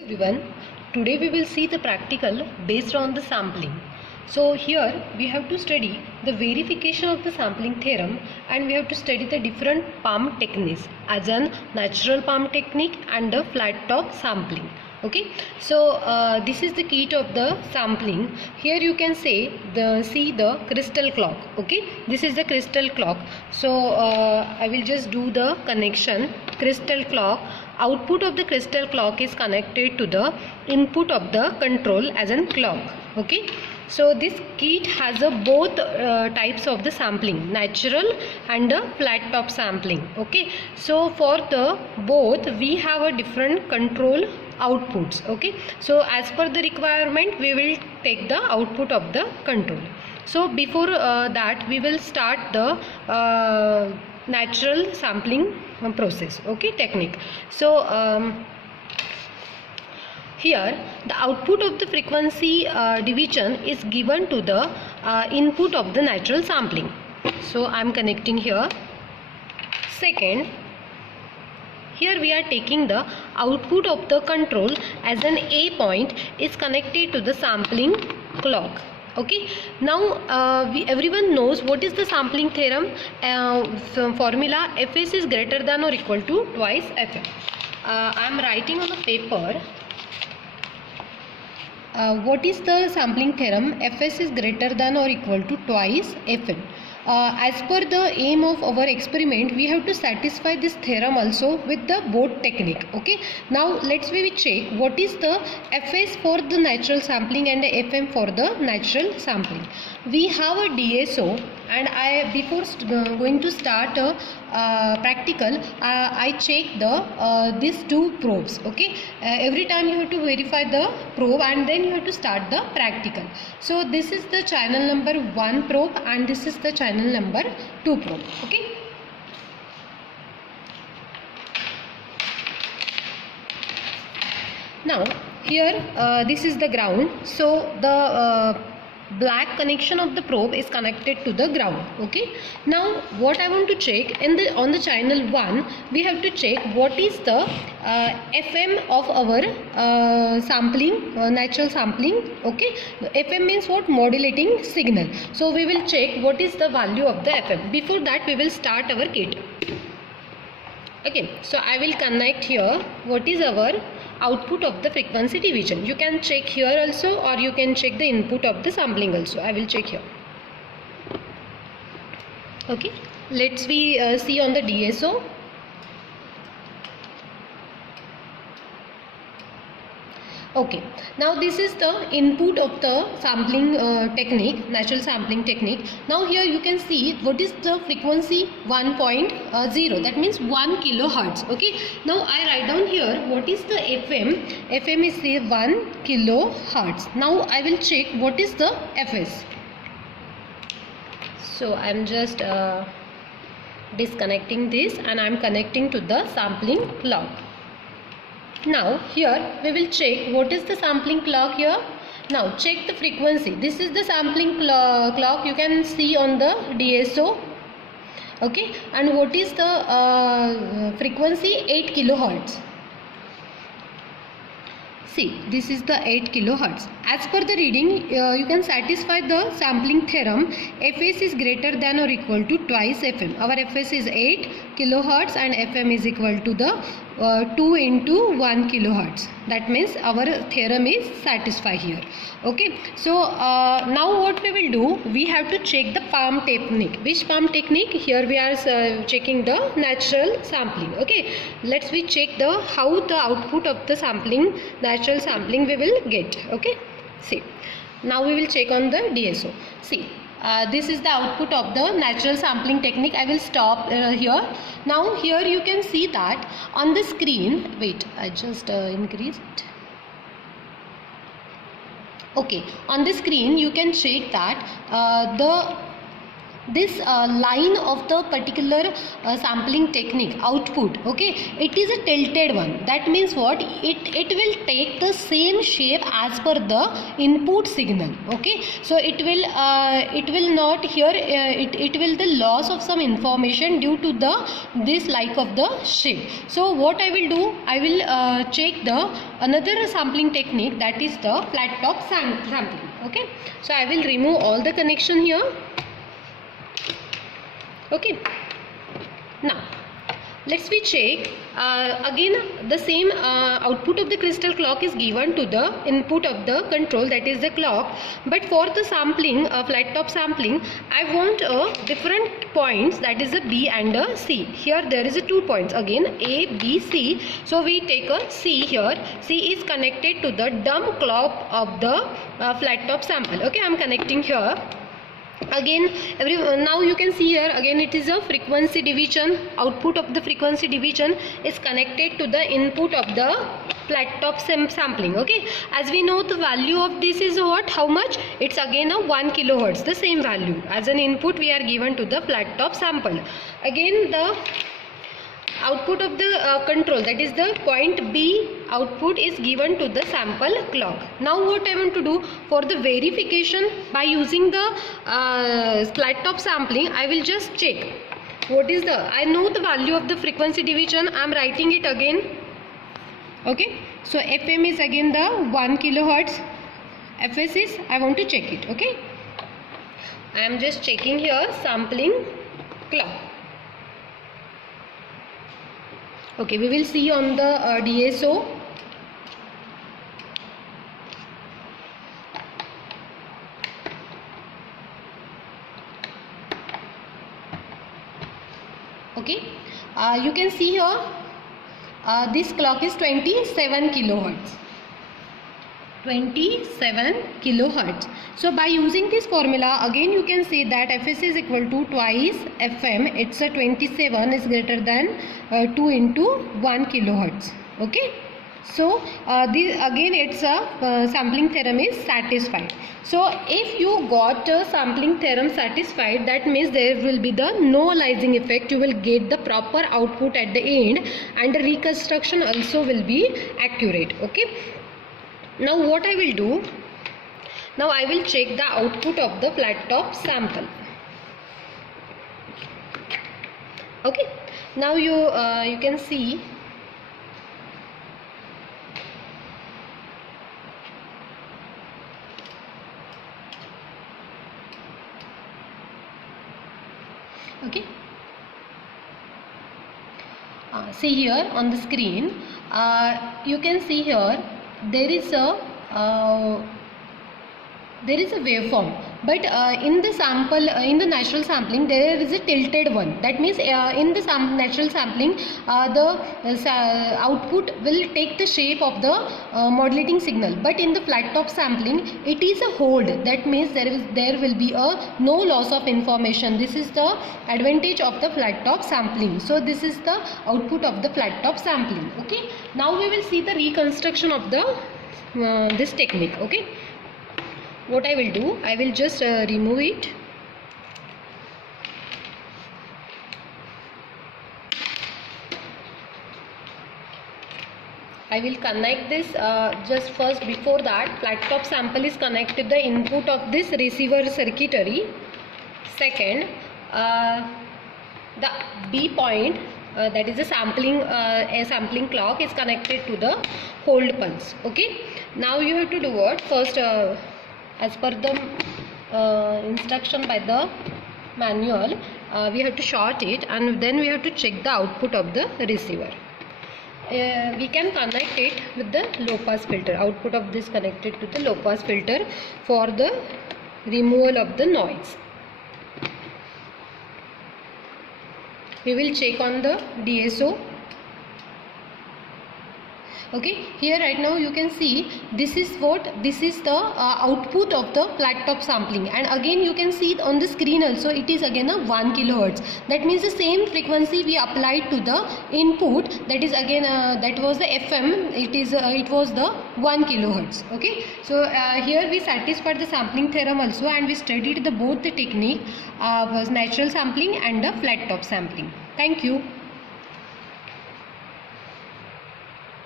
Everyone, today we will see the practical based on the sampling. So here we have to study the verification of the sampling theorem, and we have to study the different palm techniques as an natural palm technique and the flat top sampling. Okay, so this is the key of the sampling. Here you can see the crystal clock. Okay, this is the crystal clock. So I will just do the connection. Crystal clock, output of the crystal clock is connected to the input of the control as an clock. Okay, so this kit has a both types of the sampling, natural and the flat top sampling. Okay, so for the both we have a different control outputs. Okay, so as per the requirement we will take the output of the control. So before that we will start the natural sampling process. Okay, technique. So here the output of the frequency division is given to the input of the natural sampling. So I am connecting here. Second, here we are taking the output of the control as an A point is connected to the sampling clock. Okay, now everyone knows what is the sampling theorem. Formula: Fs is greater than or equal to twice Fm. I am writing on a paper. What is the sampling theorem? Fs is greater than or equal to twice Fm. As per the aim of our experiment, we have to satisfy this theorem also with the both technique. Okay, now let's check what is the Fs for the natural sampling and the Fm for the natural sampling. We have a DSO, and before going to start practical, I check the these two probes. Okay, every time you have to verify the probe and then you have to start the practical. So this is the channel number 1 probe and this is the channel number 2 probe. Okay, now here this is the ground. So the black connection of the probe is connected to the ground. Okay, now what I want to check on the channel 1, we have to check what is the FM of our sampling, natural sampling. Okay, FM means what? Modulating signal. So we will check what is the value of the FM. Before that we will start our kit. Okay, so I will connect here what is our output of the frequency division. You can check here also, or you can check the input of the sampling also. I will check here. Okay, let's see on the DSO. Okay, now this is the input of the sampling technique, natural sampling technique. Now here you can see what is the frequency 1.0, that means 1 kilohertz. Okay, now I write down here what is the FM. FM is say 1 kilohertz. Now I will check what is the Fs. So I am just disconnecting this and I am connecting to the sampling clock. Now here we will check what is the sampling clock here. Now check the frequency. This is the sampling clock, you can see on the DSO. Okay, and what is the frequency? 8 kilohertz. See, this is the 8 kilohertz. As per the reading, you can satisfy the sampling theorem. Fs is greater than or equal to twice Fm. Our Fs is 8 kilohertz and Fm is equal to the 2 into 1 kilohertz. That means our theorem is satisfied here. Okay, so now what we will do, we have to check the palm technique. Which palm technique? Here we are checking the natural sampling. Okay, let's check the how the output of the sampling, natural sampling we will get. Okay, see, now we will check on the DSO. See, this is the output of the natural sampling technique. I will stop here. Now here you can see that on the screen, wait, I just increased. Okay, on the screen you can check that the this line of the particular sampling technique output, okay, it is a tilted one. That means what? It will take the same shape as per the input signal, okay. So it will not here it will the loss of some information due to the this like of the shape. So what I will do, I will check the another sampling technique, that is the flat top sampling, okay. So I will remove all the connection here, okay. Now let's we check again the same output of the crystal clock is given to the input of the control, that is the clock. But for the sampling flat top sampling, I want different points, that is a B and a C. Here there is a 2 points, again A, B, C. So we take a C here. C is connected to the dumb clock of the flat top sample, okay. I am connecting here. Again now you can see here, again it is a frequency division. Output of the frequency division is connected to the input of the flat top sampling, okay. As we know, the value of this is what, how much? It's again a 1 kilohertz, the same value as an input we are given to the flat top sample. Again the output of the control, that is the point B output, is given to the sample clock. Now what I want to do for the verification by using the flat top sampling, I will just check what is the, I know the value of the frequency division, I am writing it again, okay. So FM is again the 1 kilohertz, FS is, I want to check it, okay. I am just checking here sampling clock. Okay, we will see on the DSO. Okay, you can see here this clock is 27 kilohertz. 27 kilohertz. So by using this formula, again you can say that Fs is equal to twice Fm. It's a 27 is greater than 2 into 1 kilohertz, okay. So this again it's a sampling theorem is satisfied. So if you got a sampling theorem satisfied, that means there will be the no aliasing effect. You will get the proper output at the end, and the reconstruction also will be accurate, okay. Now what I will do, now I will check the output of the flat top sample, okay. Now you can see okay. See here on the screen, you can see here there is a waveform, but in the sample in the natural sampling there is a tilted one. That means in the natural sampling the output will take the shape of the modulating signal, but in the flat top sampling it is a hold. That means there will be a no loss of information. This is the advantage of the flat top sampling. So this is the output of the flat top sampling, okay. Now we will see the reconstruction of the this technique, okay. What I will do, I will just remove it. I will connect this just first. Before that, flat top sample is connected the input of this receiver circuitry. Second, the B point, that is a sampling clock, is connected to the hold pulse, okay. Now you have to do what? First, as per the instruction by the manual, we have to short it, and then we have to check the output of the receiver. We can connect it with the low pass filter. Output of this connected to the low pass filter for the removal of the noise. We will check on the DSO. Okay, here right now you can see this is the output of the flat top sampling, and again you can see on the screen also it is again a 1 kilohertz. That means the same frequency we applied to the input, that is again that was the FM, it was the 1 kilohertz. Okay, so here we satisfied the sampling theorem also, and we studied both the technique was natural sampling and the flat top sampling. Thank you.